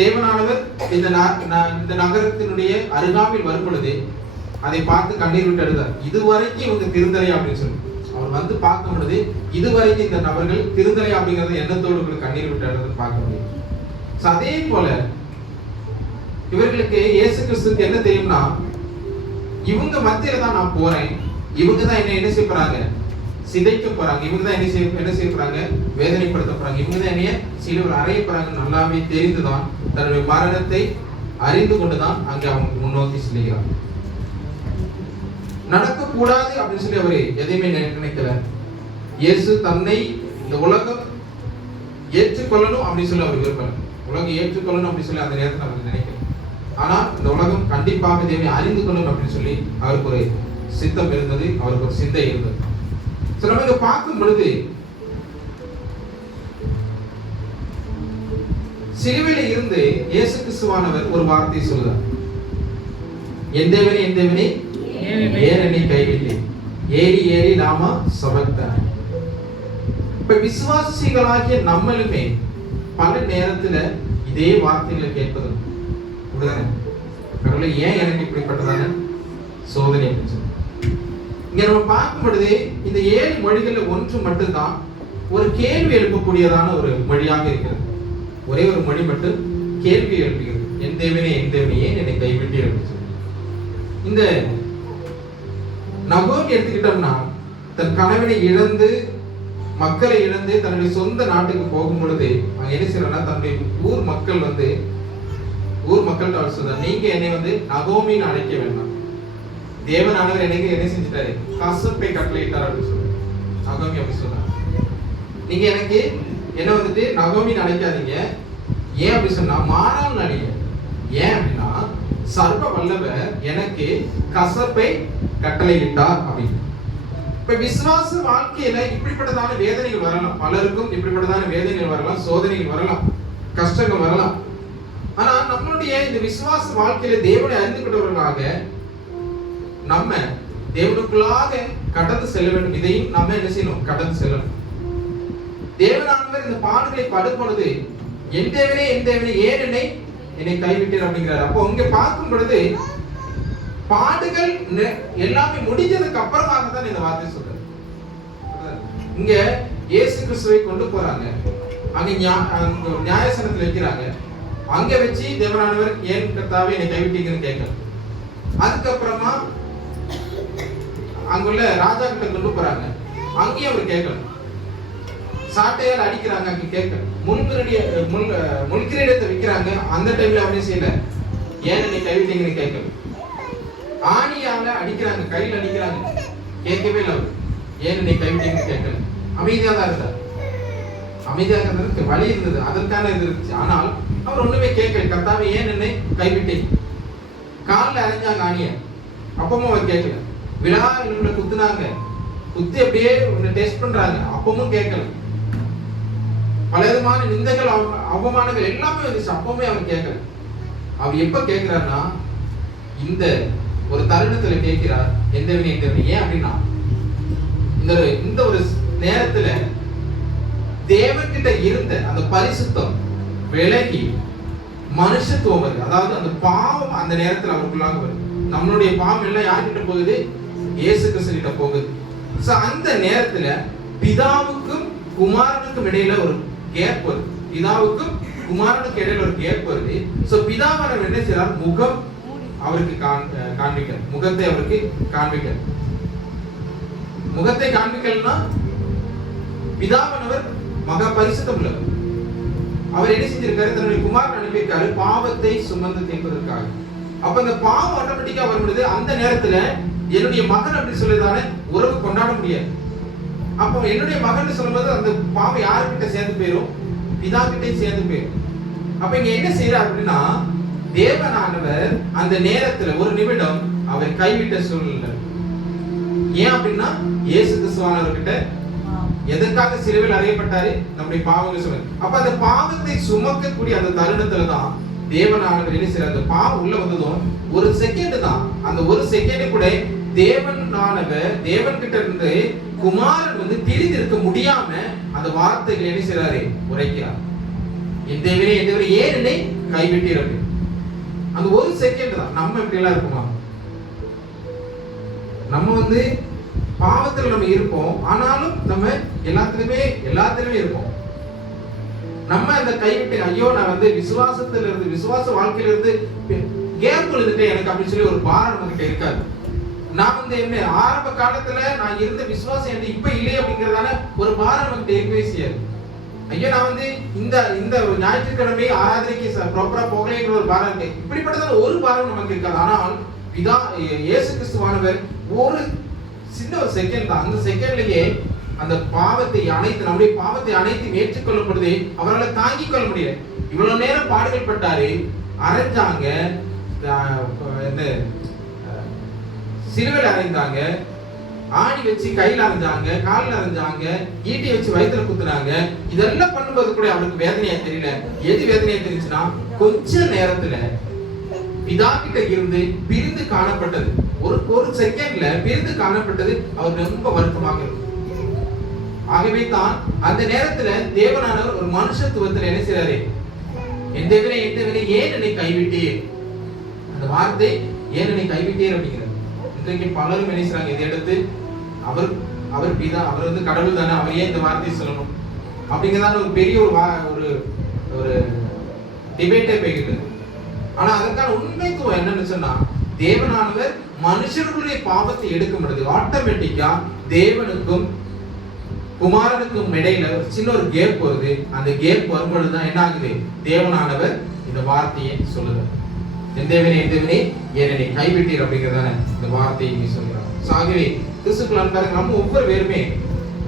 தேவனானவர் இந்த நகரத்தினுடைய அருகாமையில் வரும் பொழுது அதை பார்த்து கண்ணீர் விட்டு அழுதார். இதுவரைக்கும் இவங்க திருந்தலை அப்படின்னு சொல்லி அவர் வந்து பார்க்கும் பொழுது இதுவரைக்கும் இந்த நபர்கள் திருந்தலை அப்படிங்கறத எண்ணத்தோடு கண்ணீர் விட்டு அழுது பார்க்க முடியும். அதே போல இவர்களுக்கு இயேசு கிறிஸ்துக்கு என்ன தெரியும்னா, இவங்க மத்தியில தான் நான் போறேன், இவங்க தான் என்ன செய்ய போறாங்க, சிதைக்க போறாங்க, இவங்க தான் என்ன செய்ய போறாங்க, வேதனைப்படுத்த போறாங்க, இவங்க தான் என்னைய சிலுவையில் அறைய போறாங்க நல்லாவே தெரிந்துதான் தன்னுடைய மரணத்தை அறிந்து கொண்டுதான் அங்க அவங்க முன்னோக்கி செல்கிறார். நடக்கக்கூடாது அப்படின்னு சொல்லி அவரு எதையுமே நினைக்கல. இயேசு தன்னை இந்த உலகம் ஏற்றுக்கொள்ளணும் அப்படின்னு சொல்லி அவர் விரும்பல. உலகம் ஏற்றுக்கொள்ளணும் அப்படின்னு சொல்லி அந்த நேரத்தில் அவர் நினைக்கல. ஆனா இந்த உலகம் கண்டிப்பாக தேவனை அறிந்து கொள்ளணும் அப்படின்னு சொல்லி அவருக்கு ஒரு சித்தம் இருந்தது, அவருக்கு ஒரு சிந்தை இருந்தது. நம்ம இங்க பார்க்கும் பொழுது சிலுவையில இருந்து இயேசு கிறிஸ்துவானவர் ஒரு வார்த்தை சொல்றார், என் தேவனே என் தேவனே ஏன் என்னை கைவிட்டேன், ஏறி ஏறி நாம சபக்தார். இப்ப விசுவாசிகளாகிய நம்மளுமே பல நேரத்துல இதே வார்த்தைகளை கேட்பது கடவுளே ஏன் எனக்கு இப்படிப்பட்டதான சோதனை அப்படின்னு சொல்லி இங்க நம்ம பார்க்கும் பொழுது இந்த 7 மொழிகள்ல ஒன்று மட்டும்தான் ஒரு கேள்வி எழுப்பக்கூடியதான ஒரு மொழியாக இருக்கிறது. ஒரே ஒரு மொழி மட்டும் கேள்வி எழுப்புகிறது, என் தேவனே ஏன் என்னை கைவிட்டீர் அப்படின்னு சொல்லி. இந்த நகோமி எடுத்துக்கிட்டோம்னா தன் கணவனை இழந்து மக்களை இழந்து தன்னுடைய சொந்த நாட்டுக்கு போகும் பொழுது அங்க என்ன செய்யறா, தன்னுடைய ஊர் மக்கள்கிட்ட அவர் சொல்றார், நீங்க என்னை வந்து நகோமின்னு அழைக்க வேண்டாம், தேவனானவர் எனக்கு என்ன செஞ்சிட்டாரு, கசப்பை கட்டளையிட்டார் அப்படின்னு சொல்றாரு. நகோமி அப்படி சொல்றாரு, நீங்க எனக்கு என்ன வந்துட்டு நகோமின்னு அழைக்காதீங்க, ஏன் அப்படி சொன்னா மாறாமல் அழைங்க. ஏன் அப்படின்னா சர்வ வல்லவர் எனக்கு கசப்பை கட்டளையிட்டார் அப்படின்னு. இப்ப விசுவாச வாழ்க்கையில இப்படிப்பட்டதான வேதனைகள் வரலாம், பலருக்கும் இப்படிப்பட்டதான வேதனைகள் வரலாம், சோதனைகள் வரலாம், கஷ்டங்கள் வரலாம். ஆனா நம்மளுடைய இந்த விசுவாச வாழ்க்கையில தேவனை அறிந்து கொண்டவர்களாக நம்ம தேவனுக்குள்ளாக கடந்து செல்ல வேண்டும். இதையும் நம்ம என்ன செய்யணும், கடந்து செல்லணும். தேவனானவர் இந்த பாடுகளை படும் பொழுது என் தேவனே ஏன் என்னை கைவிட்டீர் அப்படிங்கிறார். அப்போ இங்க பார்க்கும் பொழுது பாடுகள் எல்லாமே முடிஞ்சதுக்கு அப்புறமாக தான் இந்த வார்த்தை சொல்றாரு. இங்க இயேசு கிறிஸ்துவை கொண்டு போறாங்க, அங்க நியாயசனத்துல வைக்கிறாங்க, அங்க வச்சு தேவனானவர் ஏன் கர்த்தாவே என்னை கைவிட்டீங்கன்னு கேட்கல. அதுக்கப்புறமா அங்குள்ள ராஜா கிட்ட கொண்டு போறாங்க, அங்கேயும் அவர் கேட்கல. சாட்டையால் அடிக்கிறாங்க, அங்க கேட்கல. முள்கிரீடத்தை வைக்கிறாங்க, அந்த டைம்ல அவனே செய்யல, ஏன் என்னை கைவிட்டீங்கன்னு கேட்கல. ஆணியால அடிக்கிறாங்க, கையில் அடிக்கிறாங்க, கேட்கவே இல்லை. ஏன் என்னை கைவிட்டீங்கன்னு கேட்கல. அமைதியா தான் இருந்தார். அமைதியாக இருந்ததுக்கு வழி இருந்தது, அதற்கான இது இருந்துச்சு. ஆனால் அவர் ஒண்ணுமே கேட்கல. கர்த்தாவே ஏன் என்னை கைவிட்டீங்க. காலில் அரைஞ்சாங்க ஆணிய, அப்பமும் அவர் கேட்கல. விழா இவங்களை குத்துனாங்க, குத்தி அப்படியே டெஸ்ட் பண்றாங்க, அப்பமும் கேட்கல. பல விதமான நிந்தைகள் அவமானங்கள் எல்லாமே வந்துச்சு, அப்பவுமே அவர் கேட்கல. அவர் எப்ப கேட்கிறாருன்னா இந்த ஒரு தருணத்துல கேட்கிறார், எந்தவனே ஏன் அப்படின்னா இந்த ஒரு நேரத்துல தேவன்கிட்ட இருந்த அந்த பரிசுத்தம் விலகி மனுஷத்துவம் வருது. அதாவது அந்த பாவம் அந்த நேரத்துல அவருக்குள்ளாக வருது. நம்மளுடைய பாவம் எல்லாம் யார்கிட்ட போகுது, இயேசு கிறிஸ்து கிட்ட போகுது. அந்த நேரத்துல பிதாவுக்கும் குமாரனுக்கும் இடையில ஒரு கேப் வருது. பிதாவுக்கும் குமாரனுக்கு இடையில ஒரு கேப் வருது. பிதாவானவர் என்ன செய்யறார், முகம் அவருக்கு காண்பிக்க, முகத்தை அவருக்கு காண்பிக்க. முகத்தை காண்பிக்கலன்னா பிதாவானவர் மகா பரிசுத்தம் உள்ளவர். அவர் என்ன செஞ்சிருக்காரு, தன்னுடைய குமாரன் அனுப்பியிருக்காரு பாவத்தை சுமந்து தீர்ப்பதற்காக. அப்ப அந்த பாவம் ஆட்டோமேட்டிக்கா வரும்பொழுது அந்த நேரத்துல என்னுடைய மகன் அப்படி சொல்லிதானே உறவு கொண்டாட முடியாது. அப்போ என்னுடைய மகன் சொல்லும்போது அந்த பாவம் யாருக்கிட்ட சேர்ந்து போயிடும், பிதா கிட்டே சேர்ந்து போயிடும். அப்ப இங்க என்ன செய்யறார் அப்படின்னா, தேவனானவர் அந்த நேரத்துல ஒரு நிமிடம் அவர் கைவிட்ட சூழ்நிலை. ஏன் அப்படின்னா இயேசு கிறிஸ்துவானவர்கிட்ட எதற்காக சிலுவையில் அறையப்பட்டாரு, நம்முடைய பாவங்கள் சுமந்து. அப்ப அந்த பாவத்தை சுமக்கக்கூடிய அந்த தருணத்துல தான் தேவனானவர் என்ன செய்யறார், அந்த பாவம் உள்ள வந்ததும் ஒரு செகண்ட் தான், அந்த ஒரு செகண்ட் கூட தேவனானவர் தேவன் கிட்ட இருந்து குமாரன் வந்து பிரிந்திருக்க முடியாம அந்த வார்த்தைகளை என்ன செய்யறாரு, உரைக்கிறார். என் தேவனே ஏன் என்னை கைவிட்டீர் அப்படி. அந்த ஒரு செகண்ட் தான். நம்ம இப்படி எல்லாம் இருக்குமா? நம்ம பாவத்துல நம்ம இருப்போம், ஆனாலும் நம்ம எல்லாத்திலுமே இருப்போம். நம்ம அந்த கைவிட்டு ஐயோ நான் விசுவாசத்துல இருந்து விசுவாச வாழ்க்கையில இருந்து கேப் விழுந்துட்டேன் எனக்கு அப்படின்னு சொல்லி ஒரு பாரம் நம்ம கிட்ட இருக்காது. நான் என்ன ஆரம்ப காலத்துல நான் இருந்த விசுவாசம் எனக்கு இப்ப இல்லையே அப்படிங்கறதால ஒரு பாரம் நம்ம கிட்ட இருக்கவே செய்யாது. ஐயோ நான் இந்த ஞாயிற்றுக்கிழமை ஆராதனைக்கு ப்ராப்பரா போகலைங்கிற ஒரு பாரம் இருக்கு. இப்படிப்பட்டதான ஒரு பாரம் நமக்கு இருக்காது. ஆனால் இயேசு கிறிஸ்துவானவர் ஒரு சின்ன ஒரு செகண்ட் தான். அந்த செகண்ட்லயே அந்த பாவத்தை அனைத்து நம்முடைய பாவத்தை அனைத்து ஏற்றுக்கொள்ளப்படுது. அவரால் தாங்கிக் கொள்ள முடியல. இவ்வளவு நேரம் பாடுகள் பட்டாரு, அரைஞ்சாங்க, சிலுவையில் அரைந்தாங்க, ஆணி வச்சு கையில அரைஞ்சாங்க, காலில் அரைஞ்சாங்க, ஈட்டி வச்சு வயிற்றுல குத்துனாங்க. இதெல்லாம் பண்ணும்போது கூட அவருக்கு வேதனையா தெரியல. எது வேதனையா தெரிஞ்சுன்னா கொஞ்ச நேரத்துல பிதா கிட்ட இருந்து பிரிந்து காணப்பட்டது. ஒரு செகண்ட்ல பிரிந்து காணப்பட்டது அவர் ரொம்ப வருத்தமாக இருக்கும். ஆகவே தான் அந்த நேரத்துல தேவனானவர் ஒரு மனுஷத்துவத்துல என்ன செய்றாரு? என் தேவனே ஏன் என்னை கைவிட்டீர்? அந்த வார்த்தை ஏன் என்னை கைவிட்டீர் அப்படிங்கிறது. இன்றைக்கு பலரும் என்ன செய்றாங்க? இதை எடுத்து அவர் பிதா, அவர் கடவுள் தானே, அவர் ஏன் இந்த வார்த்தையை சொல்லணும் அப்படிங்கிறதான ஒரு பெரிய ஒரு டிபேட்டே போய்கிட்டு. ஆனா அதற்கான உண்மைத்துவம் என்னன்னு சொன்னா, தேவனானவர் மனுஷர்களுடைய பாவத்தை எடுக்கும் பொழுது ஆட்டோமேட்டிக்கா தேவனுக்கும் குமாரனுக்கும் இடையில சின்ன ஒரு கேப் வருது. அந்த கேப் வரும்பொழுதுதான் என்ன ஆகுது? தேவனானவர் இந்த வார்த்தையை சொல்லுறார். என் தேவனே ஏன் என்னை கைவிட்டீர் அப்படிங்கிறதான இந்த வார்த்தையை சொல்கிறார். ஆகவே கிறிஸ்துக்குள் அன்பாருங்க, நம்ம ஒவ்வொரு பேருமே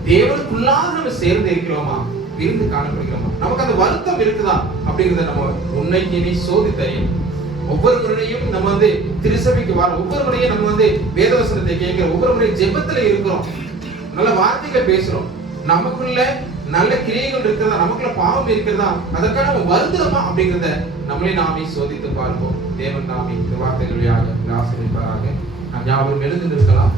தேவனுக்குள்ளாக நம்ம சேர்ந்து இருக்கிறோமா, விருந்து காணப்படுகிறோமா, நமக்கு அந்த வருத்தம் இருக்குதா அப்படிங்கிறத நம்ம உண்மைக்கு சோதித்தறியும். ஒவ்வொரு முறையும் நம்ம திருசபைக்கு வர, ஒவ்வொரு முறையும் நம்ம வேதவசனத்தை கேட்கிறோம், ஒவ்வொரு முறையும் ஜெபத்துல இருக்கிறோம், நல்ல வார்த்தைகள் பேசுறோம், நமக்குள்ள நல்ல கிரியைகள் இருக்கிறதா, நமக்குள்ள பாவம் இருக்கிறதா, அதற்கான நம்ம வருந்துறோமா அப்படிங்கிறத நம்மளே நாமே சோதித்து பார்ப்போம். தேவன் நாமே இந்த வார்த்தைகள் ஆசீர்வதிப்பாராக. நாம் யாவரும் எழுந்து நிற்கலாம்.